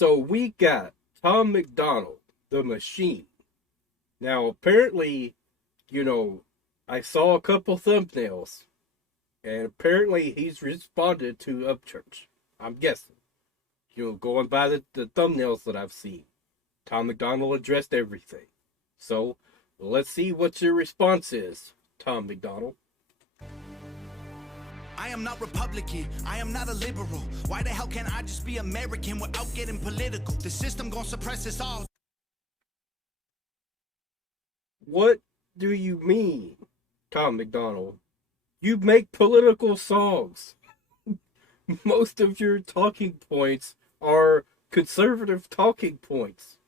So we got Tom MacDonald, the machine. Now, apparently, you know, I saw a couple thumbnails, and apparently he's responded to Upchurch. I'm guessing. Going by the thumbnails that I've seen. Tom MacDonald addressed everything. So, let's see what your response is, Tom MacDonald. I am not Republican, I am not a liberal. Why the hell can't I just be American without getting political? The system gonna suppress us all. What do you mean, Tom MacDonald? You make political songs. Most of your talking points are conservative talking points.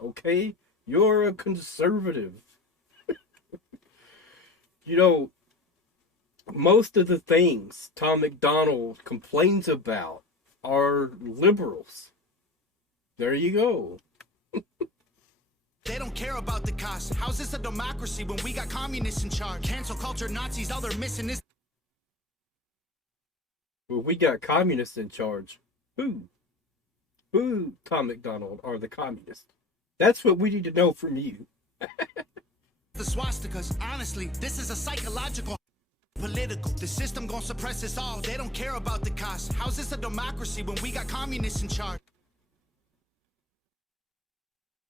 Okay? You're a conservative. Most of the things Tom MacDonald complains about are liberals. There you go. They don't care about the cost. How's this a democracy when we got communists in charge? Cancel culture, Nazis, all they're missing is... Well, we got communists in charge. Who? Who, Tom MacDonald, are the communists? That's what we need to know from you. The swastikas. Honestly, this is a psychological... political. The system gonna suppress us all. They don't care about the cost. How's this a democracy when we got communists in charge?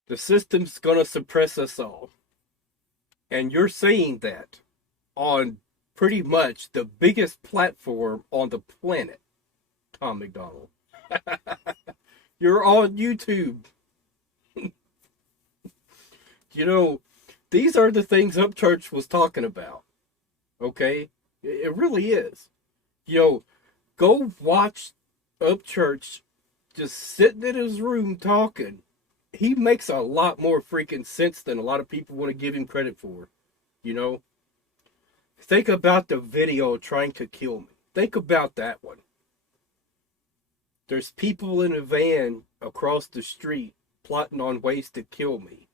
The system's gonna suppress us all. And you're saying that on pretty much the biggest platform on the planet, Tom MacDonald. You're on YouTube. These are the things Upchurch was talking about. Okay? It really is. Go watch Upchurch just sitting in his room talking. He makes a lot more freaking sense than a lot of people want to give him credit for. Think about the video trying to kill me. Think about that one. There's people in a van across the street plotting on ways to kill me.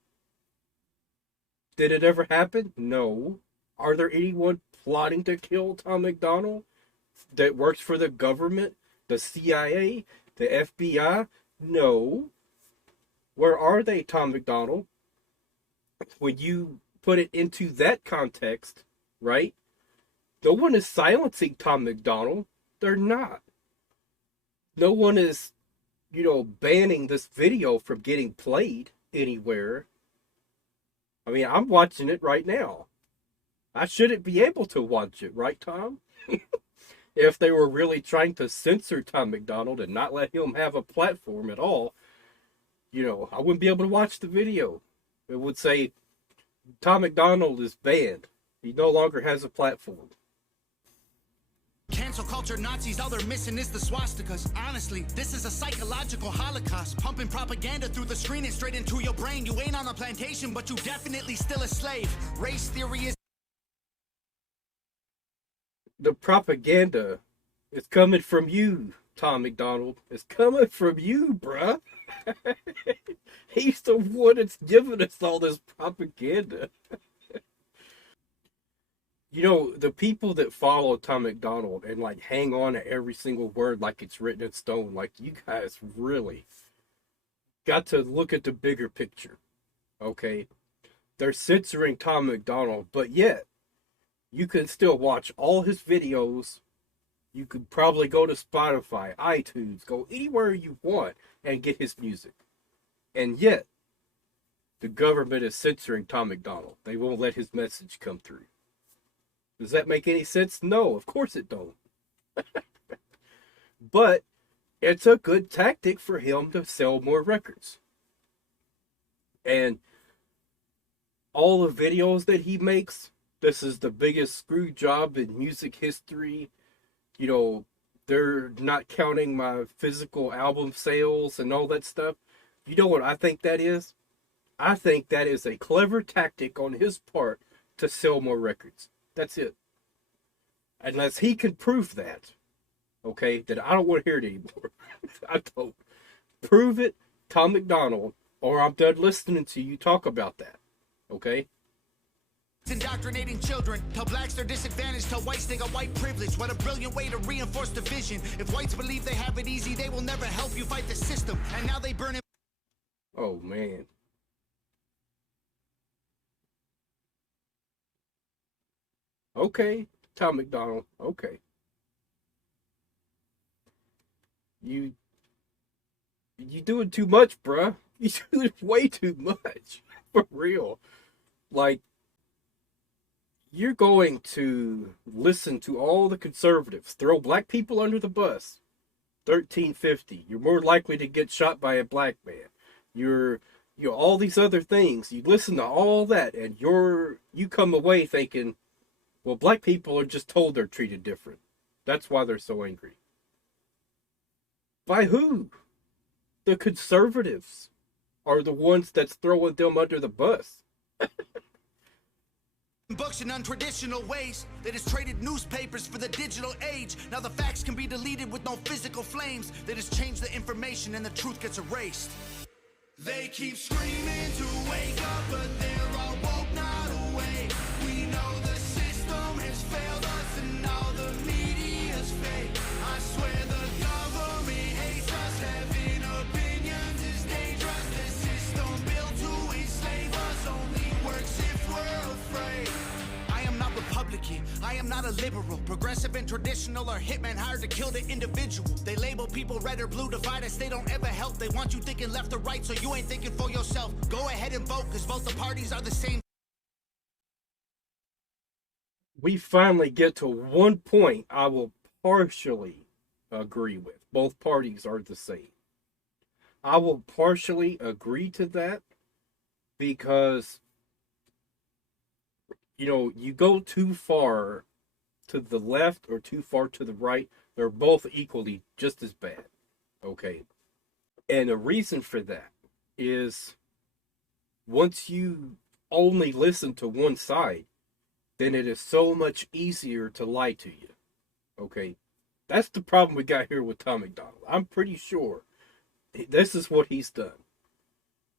Did it ever happen? No. Are there anyone plotting to kill Tom MacDonald that works for the government, the CIA, the FBI? No. Where are they, Tom MacDonald? When you put it into that context, right? No one is silencing Tom MacDonald. They're not. No one is, banning this video from getting played anywhere. I mean, I'm watching it right now. I shouldn't be able to watch it, right, Tom? If they were really trying to censor Tom MacDonald and not let him have a platform at all, I wouldn't be able to watch the video. It would say, Tom MacDonald is banned. He no longer has a platform. Cancel culture, Nazis, all they're missing is the swastikas. Honestly, this is a psychological holocaust. Pumping propaganda through the screen and straight into your brain. You ain't on a plantation, but you definitely still a slave. Race theory is... The propaganda is coming from you, Tom MacDonald. It's coming from you, bruh. He's the one that's giving us all this propaganda. The people that follow Tom MacDonald and hang on to every single word like it's written in stone, you guys really got to look at the bigger picture. Okay? They're censoring Tom MacDonald, but yet you can still watch all his videos. You could probably go to Spotify, iTunes, go anywhere you want and get his music. And yet, the government is censoring Tom MacDonald. They won't let his message come through. Does that make any sense? No, of course it don't. But it's a good tactic for him to sell more records. And all the videos that he makes, this is the biggest screw job in music history. They're not counting my physical album sales and all that stuff. You know what I think that is? I think that is a clever tactic on his part to sell more records. That's it. Unless he can prove that, okay, then I don't want to hear it anymore. I don't. Prove it, Tom MacDonald, or I'm done listening to you talk about that, okay? Indoctrinating children. Tell blacks they're disadvantaged. Tell whites they got white privilege. What a brilliant way to reinforce division. If whites believe they have it easy, they will never help you fight the system. And now they burn it. man. Okay, Tom McDonald. Okay, you you doing too much, bruh. You doing way too much for real. Like you're going to listen to all the conservatives, throw black people under the bus. 1350. You're more likely to get shot by a black man. You're all these other things. You listen to all that, and you come away thinking, well, black people are just told they're treated different. That's why they're so angry. By who? The conservatives are the ones that's throwing them under the bus. Books in untraditional ways that has traded newspapers for the digital age. Now the facts can be deleted with no physical flames. That has changed the information and the truth gets erased. They keep screaming to wake up, but they're all woke, not awake. We know the system has failed us and all the media's fake. I swear the government hates us. Having opinions is dangerous. The system built to enslave us only works if we're afraid. I am not Republican, I am not a liberal. Progressive and traditional are hitmen hired to kill the individual. They label people red or blue, divide us, they don't ever help. They want you thinking left or right, so you ain't thinking for yourself. Go ahead and vote, cause both the parties are the same. We finally get to one point I will partially agree with. Both parties are the same. I will partially agree to that because, you go too far to the left or too far to the right, they're both equally just as bad. Okay. And the reason for that is once you only listen to one side, then it is so much easier to lie to you. Okay. That's the problem we got here with Tom MacDonald. I'm pretty sure this is what he's done.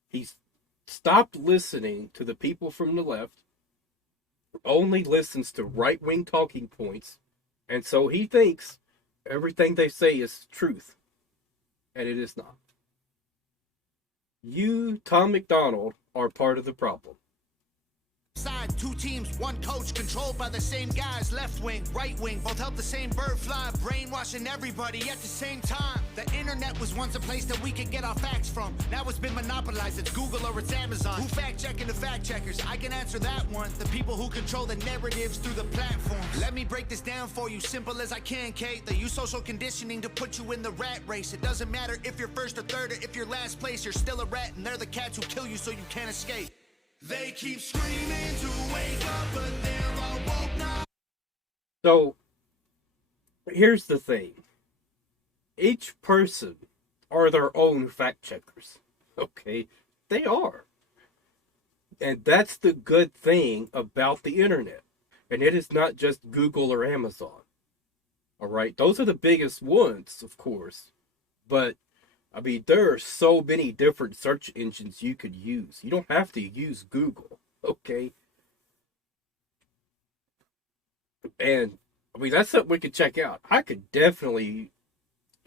He's stopped listening to the people from the left, only listens to right-wing talking points, and so he thinks everything they say is truth, and it is not. You, Tom MacDonald, are part of the problem. Side, two teams, one coach, controlled by the same guys. Left wing, right wing, both help the same bird fly, brainwashing everybody at the same time. The internet was once a place that we could get our facts from. Now it's been monopolized, it's Google or it's Amazon. Who fact checking the fact checkers? I can answer that one. The people who control the narratives through the platforms. Let me break this down for you, simple as I can, Kate. They use social conditioning to put you in the rat race. It doesn't matter if you're first or third or if you're last place, you're still a rat, and they're the cats who kill you so you can't escape. They keep screaming to wake up, but they're all woke now. So, here's the thing. Each person are their own fact checkers. Okay? They are. And that's the good thing about the internet. And it is not just Google or Amazon. Alright? Those are the biggest ones, of course. But there are so many different search engines you could use. You don't have to use Google, okay? And, that's something we could check out. I could definitely,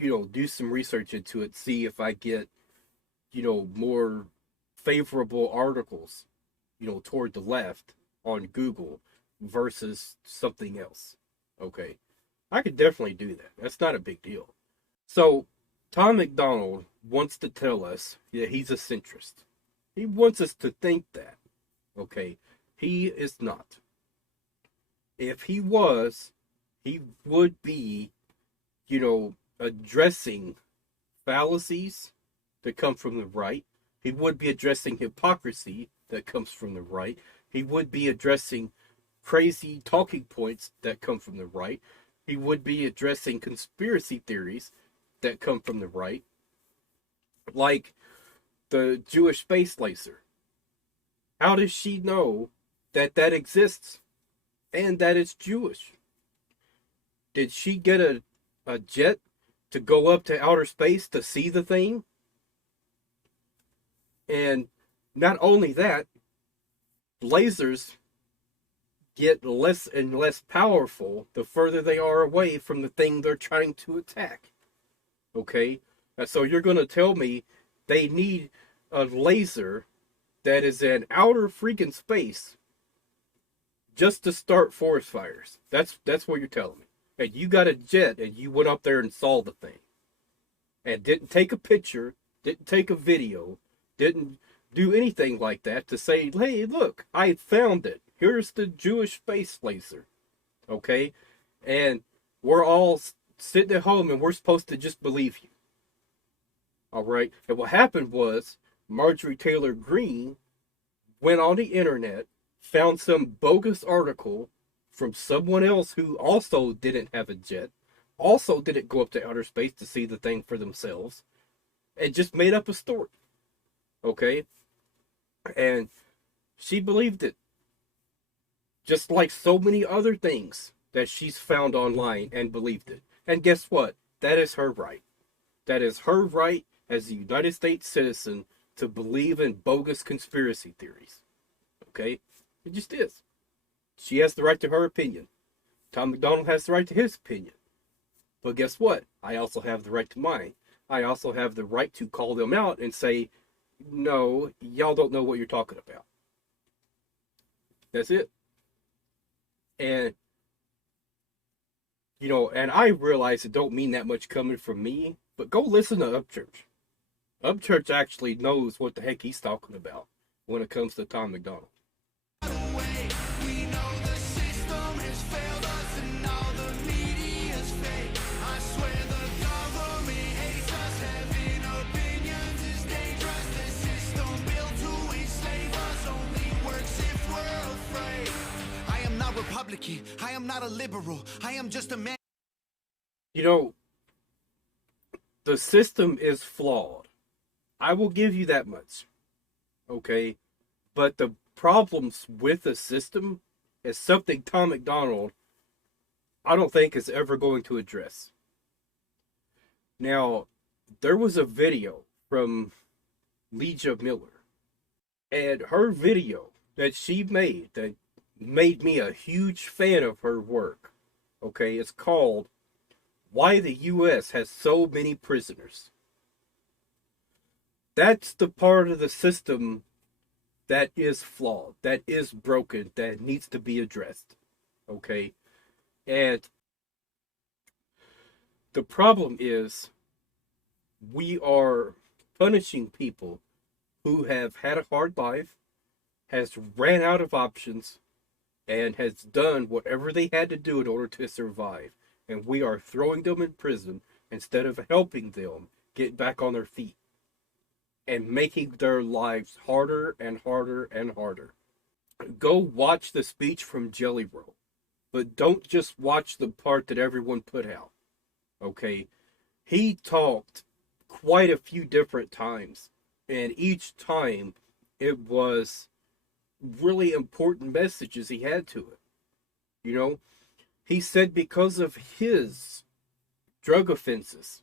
do some research into it, see if I get, more favorable articles, toward the left on Google versus something else, okay? I could definitely do that. That's not a big deal. So, Tom MacDonald wants to tell us that he's a centrist. He wants us to think that. Okay? He is not. If he was, he would be, addressing fallacies that come from the right. He would be addressing hypocrisy that comes from the right. He would be addressing crazy talking points that come from the right. He would be addressing conspiracy theories that come from the right, like the Jewish space laser. How does she know that that exists and that it's Jewish? Did she get a jet to go up to outer space to see the thing? And not only that, lasers get less and less powerful the further they are away from the thing they're trying to attack. Okay? So you're going to tell me they need a laser that is in outer freaking space just to start forest fires. That's what you're telling me. And you got a jet and you went up there and saw the thing. And didn't take a picture, didn't take a video, didn't do anything like that to say, hey, look, I found it. Here's the Jewish space laser. Okay? And we're all sitting at home and we're supposed to just believe you. All right? And what happened was Marjorie Taylor Greene went on the internet, found some bogus article from someone else who also didn't have a jet, also didn't go up to outer space to see the thing for themselves, and just made up a story. Okay? And she believed it. Just like so many other things that she's found online and believed it. And guess what? That is her right. That is her right as a United States citizen to believe in bogus conspiracy theories. Okay? It just is. She has the right to her opinion. Tom MacDonald has the right to his opinion. But guess what? I also have the right to mine. I also have the right to call them out and say, no, y'all don't know what you're talking about. That's it. And, you know, and I realize it don't mean that much coming from me, but go listen to Upchurch. Upchurch actually knows what the heck he's talking about when it comes to Tom MacDonald. I am not a liberal. I am just a man. You know, the system is flawed. I will give you that much. Okay? But the problems with the system is something Tom MacDonald, I don't think, is ever going to address. Now, there was a video from Legia Miller, and her video that she made that made me a huge fan of her work. Okay, it's called Why the U.S. Has So Many Prisoners. That's the part of the system that is flawed, that is broken, that needs to be addressed. Okay? And the problem is we are punishing people who have had a hard life, has ran out of options, and has done whatever they had to do in order to survive. And we are throwing them in prison instead of helping them get back on their feet and making their lives harder and harder and harder. Go watch the speech from Jelly Roll, but don't just watch the part that everyone put out. Okay? He talked quite a few different times, and each time it was really important messages he had to it. You know, he said because of his drug offenses,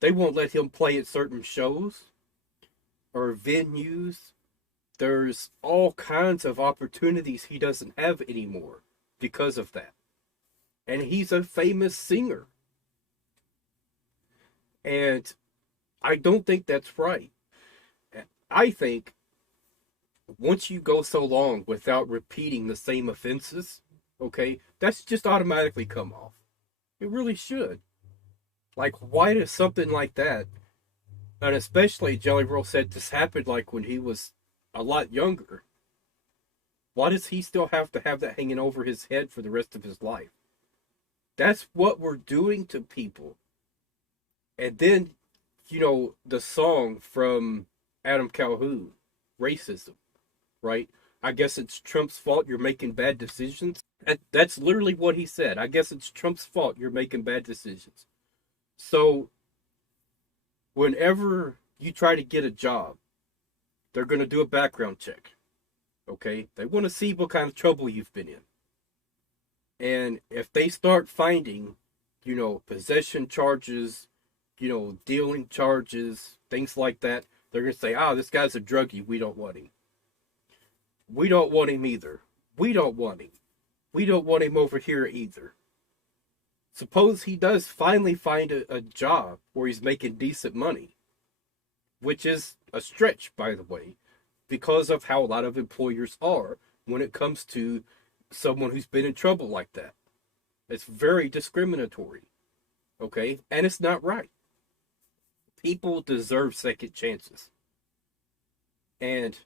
they won't let him play at certain shows or venues. There's all kinds of opportunities he doesn't have anymore because of that. And he's a famous singer. And I don't think that's right. I think once you go so long without repeating the same offenses, okay, that's just automatically come off. It really should. Like, why does something like that, and especially Jelly Roll said this happened like when he was a lot younger, why does he still have to have that hanging over his head for the rest of his life? That's what we're doing to people. And then, you know, the song from Adam Calhoun, Racism, right? I guess it's Trump's fault you're making bad decisions. That's literally what he said. I guess it's Trump's fault you're making bad decisions. So, whenever you try to get a job, they're going to do a background check. Okay? They want to see what kind of trouble you've been in. And if they start finding, you know, possession charges, you know, dealing charges, things like that, they're going to say, this guy's a druggie. We don't want him. We don't want him either. We don't want him. We don't want him over here either. Suppose he does finally find a job where he's making decent money, which is a stretch, by the way, because of how a lot of employers are when it comes to someone who's been in trouble like that. It's very discriminatory, okay? And it's not right. People deserve second chances. And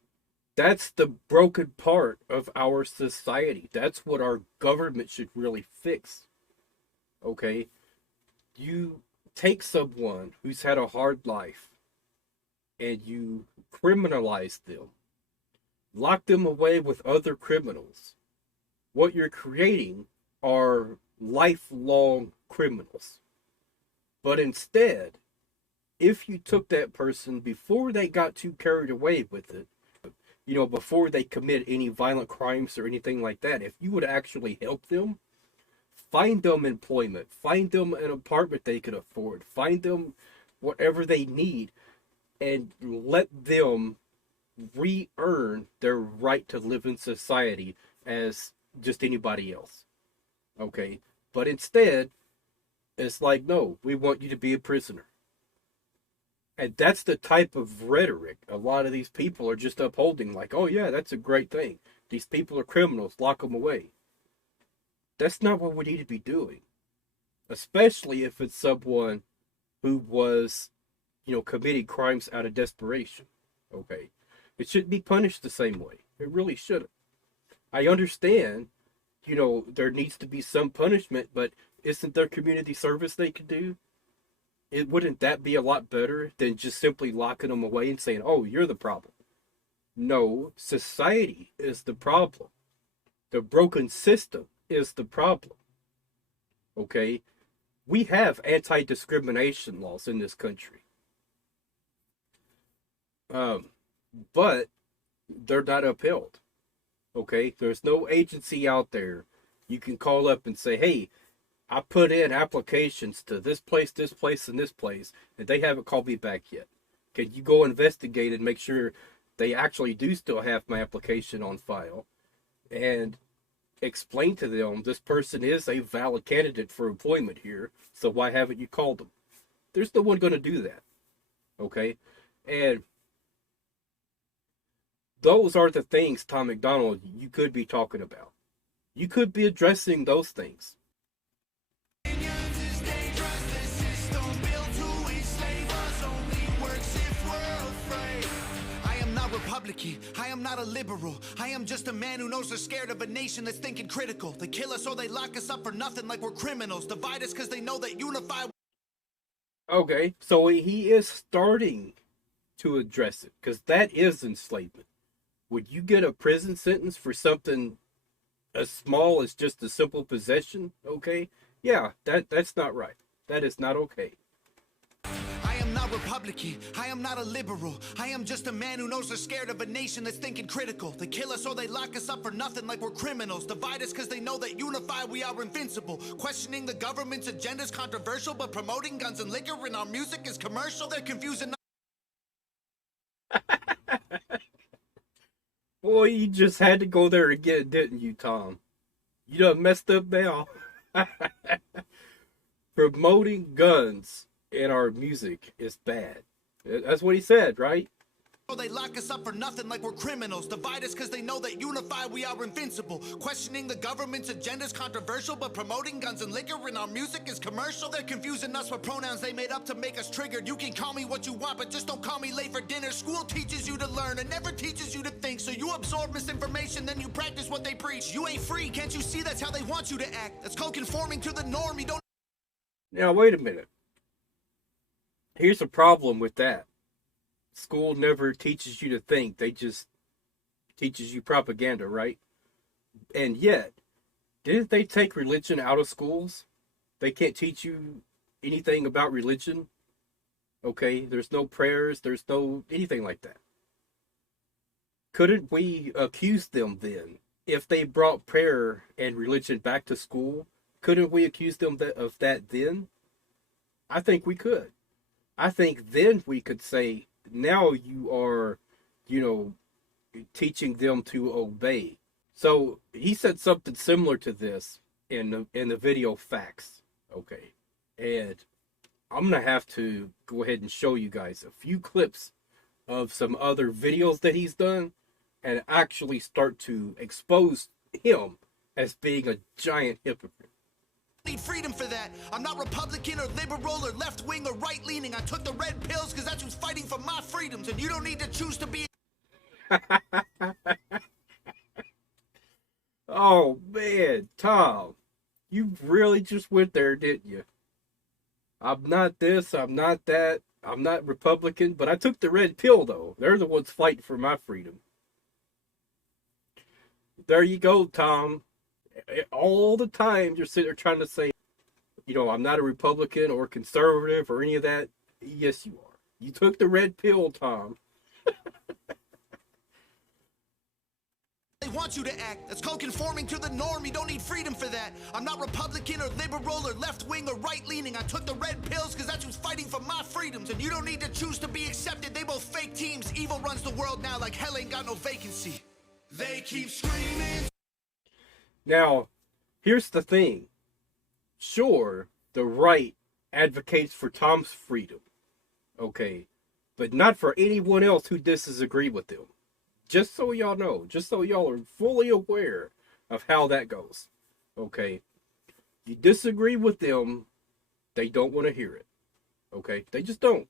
that's the broken part of our society. That's what our government should really fix, okay? You take someone who's had a hard life and you criminalize them, lock them away with other criminals. What you're creating are lifelong criminals. But instead, if you took that person before they got too carried away with it, before they commit any violent crimes or anything like that, if you would actually help them, find them employment, find them an apartment they could afford, find them whatever they need, and let them re-earn their right to live in society as just anybody else. Okay? But instead, it's like, no, we want you to be a prisoner. And that's the type of rhetoric a lot of these people are just upholding, like, oh yeah, that's a great thing. These people are criminals, lock them away. That's not what we need to be doing. Especially if it's someone who was, committing crimes out of desperation. Okay? It shouldn't be punished the same way. It really shouldn't. I understand, there needs to be some punishment, but isn't there community service they could do? Wouldn't that be a lot better than just simply locking them away and saying, oh, you're the problem? No, society is the problem. The broken system is the problem. Okay? We have anti-discrimination laws in this country. But they're not upheld. Okay? There's no agency out there you can call up and say, hey, I put in applications to this place, and this place, and they haven't called me back yet. Can you go investigate and make sure they actually do still have my application on file? And explain to them this person is a valid candidate for employment here, so why haven't you called them? There's no one going to do that. Okay? And those are the things, Tom MacDonald, you could be talking about. You could be addressing those things. I am not a liberal. I am just a man who knows they're scared of a nation that's thinking critical. They kill us or they lock us up for nothing like we're criminals. Divide us because they know that unify. Okay, so he is starting to address it, because that is enslavement. Would you get a prison sentence for something as small as just a simple possession? Okay, yeah, that's not right. That is not okay. Republican. I am not a liberal. I am just a man who knows they're scared of a nation that's thinking critical. They kill us or they lock us up for nothing like we're criminals. Divide us because they know that unified we are invincible. Questioning the government's agenda is controversial, but promoting guns and liquor in our music is commercial. They're confusing. Boy, you just had to go there again, didn't you, Tom? You done messed up now. Promoting guns in our music is bad. That's what he said, right? They lock us up for nothing like we're criminals. Divide us because they know that unified we are invincible. Questioning the government's agenda is controversial, but promoting guns and liquor in our music is commercial. They're confusing us with pronouns they made up to make us triggered. You can call me what you want, but just don't call me late for dinner. School teaches you to learn and never teaches you to think. So you absorb misinformation, then you practice what they preach. You ain't free, can't you see that's how they want you to act? That's called conforming to the norm. You don't. Now, wait a minute. Here's a problem with that. School never teaches you to think. They just teaches you propaganda, right? And yet, didn't they take religion out of schools? They can't teach you anything about religion. Okay, there's no prayers, there's no anything like that. Couldn't we accuse them then? If they brought prayer and religion back to school, couldn't we accuse them of that then? I think we could. I think then we could say, now you are, teaching them to obey. So he said something similar to this in the video Facts. Okay. And I'm going to have to go ahead and show you guys a few clips of some other videos that he's done and actually start to expose him as being a giant hypocrite. Need freedom for that. I'm not Republican or liberal or left wing or right leaning. I took the red pills because that's who's fighting for my freedoms, and you don't need to choose to be. Oh man, Tom, you really just went there, didn't you? I'm not this, I'm not that, I'm not Republican, but I took the red pill though. They're the ones fighting for my freedom. There you go, Tom. All the time you're sitting there trying to say, I'm not a Republican or conservative or any of that. Yes, you are. You took the red pill, Tom. They want you to act. That's called conforming to the norm. You don't need freedom for that. I'm not Republican or liberal or left wing or right leaning. I took the red pills because that's who's fighting for my freedoms, and you don't need to choose to be accepted. They both fake teams. Evil runs the world now like hell ain't got no vacancy. They keep screaming. Now, here's the thing. Sure, the right advocates for Tom's freedom, okay, but not for anyone else who disagrees with them. Just so y'all know, just so y'all are fully aware of how that goes, okay? You disagree with them, they don't want to hear it, okay? They just don't.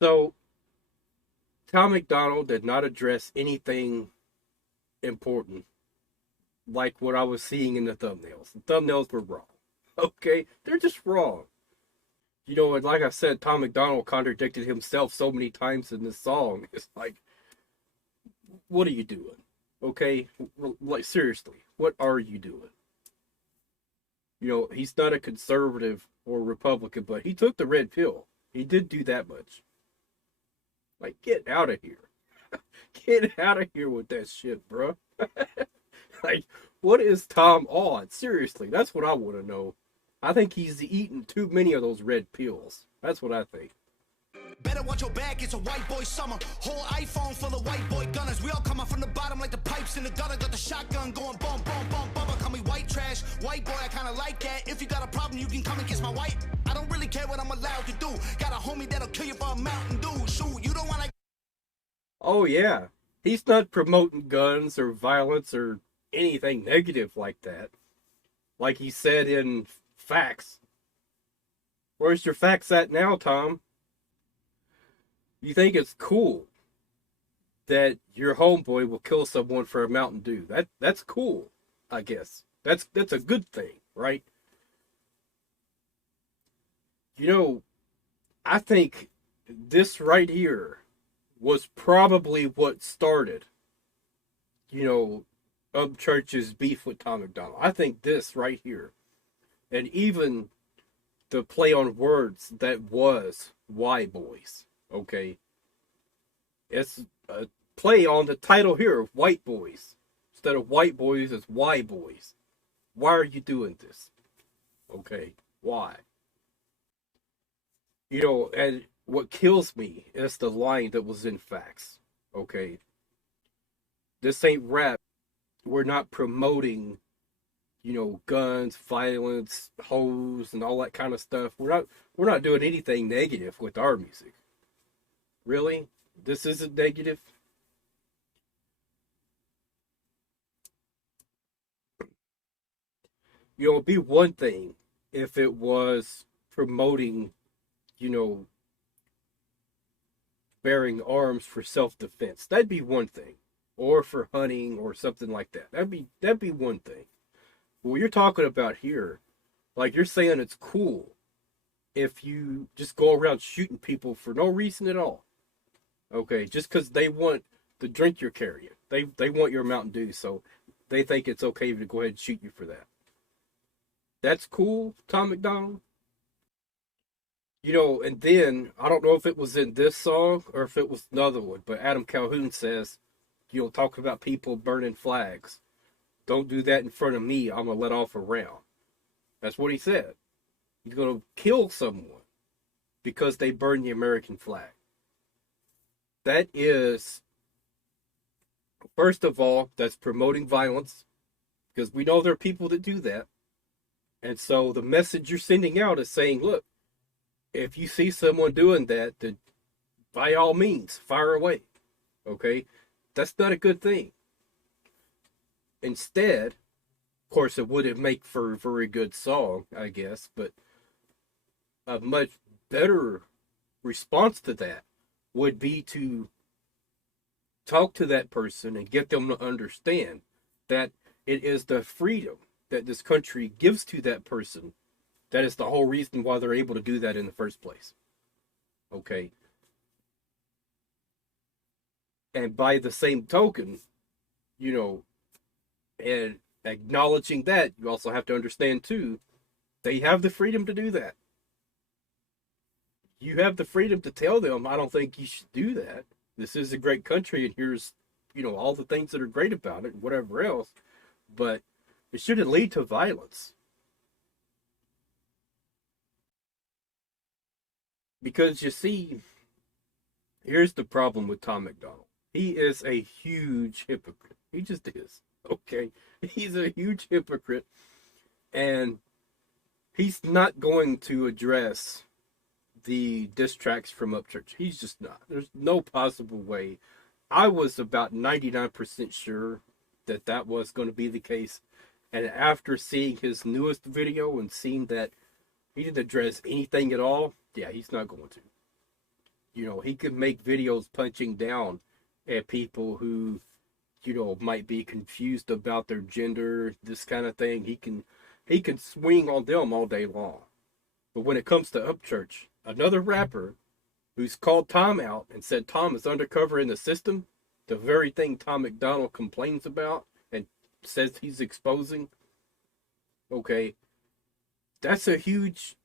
So, Tom MacDonald did not address anything important like what I was seeing in the thumbnails. The thumbnails were wrong. Okay? They're just wrong. And like I said, Tom MacDonald contradicted himself so many times in this song. It's like, what are you doing? Okay? Like, seriously, what are you doing? He's not a conservative or Republican, but he took the red pill. He did do that much. Like, get out of here. Get out of here with that shit, bro. Like, what is Tom on? Seriously, that's what I want to know. I think he's eating too many of those red pills. That's what I think. Better watch your back, it's a white boy summer. Whole iPhone full of white boy gunners. We all come up from the bottom like the pipes in the gutter. Got the shotgun going bum, bum, bum, bum. Call me white trash, white boy, I kinda like that. If you got a problem, you can come and kiss my wife. I don't really care what I'm allowed to do. Got a homie that'll kill you for a Mountain Dew. Shoot, you don't wanna. Oh yeah, he's not promoting guns or violence or anything negative like that. Like he said in Facts. Where's your facts at now, Tom? You think it's cool that your homeboy will kill someone for a Mountain Dew? That's cool, I guess. That's a good thing, right? I think this right here was probably what started, Upchurch's beef with Tom MacDonald. I think this right here, and even the play on words that was "Why Boys," okay? It's a play on the title here of "White Boys." Instead of "White Boys," it's "Why Boys." Why are you doing this? Okay, why? And what kills me is the line that was in Facts. Okay, this ain't rap. We're not promoting, guns, violence, hoes, and all that kind of stuff. We're not doing anything negative with our music. Really? This isn't negative? It'd be one thing if it was promoting, bearing arms for self-defense. That'd be one thing. Or for hunting or something like that. That'd be one thing. But what you're talking about here, like you're saying it's cool if you just go around shooting people for no reason at all. Okay, just because they want the drink you're carrying. They want your Mountain Dew, so they think it's okay to go ahead and shoot you for that. That's cool, Tom MacDonald. And then, I don't know if it was in this song or if it was another one, but Adam Calhoun says, talk about people burning flags. Don't do that in front of me. I'm going to let off a round. That's what he said. He's going to kill someone because they burn the American flag. That is, first of all, that's promoting violence, because we know there are people that do that. And so the message you're sending out is saying, look, if you see someone doing that, then by all means, fire away. Okay? That's not a good thing. Instead, of course, it wouldn't make for a very good song, I guess, but a much better response to that would be to talk to that person and get them to understand that it is the freedom that this country gives to that person that is the whole reason why they're able to do that in the first place. Okay? And by the same token, and acknowledging that, you also have to understand too, they have the freedom to do that. You have the freedom to tell them, I don't think you should do that. This is a great country, and here's, all the things that are great about it, and whatever else. But it shouldn't lead to violence. Because you see, here's the problem with Tom MacDonald. He is a huge hypocrite. He just is. Okay? He's a huge hypocrite. And he's not going to address the diss tracks from Upchurch. He's just not. There's no possible way. I was about 99% sure that that was going to be the case. And after seeing his newest video and seeing that he didn't address anything at all, yeah, he's not going to. He could make videos punching down at people who, might be confused about their gender, this kind of thing. He can swing on them all day long. But when it comes to Upchurch, another rapper who's called Tom out and said Tom is undercover in the system, the very thing Tom MacDonald complains about and says he's exposing, okay, that's a huge,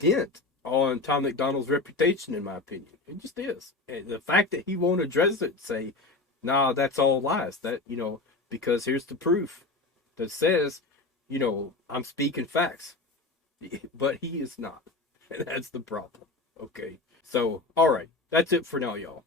dent on Tom MacDonald's reputation, in my opinion. It just is. And the fact that he won't address it, say, nah, that's all lies. That, because here's the proof that says, I'm speaking facts. But he is not. And that's the problem. Okay. So, all right. That's it for now, y'all.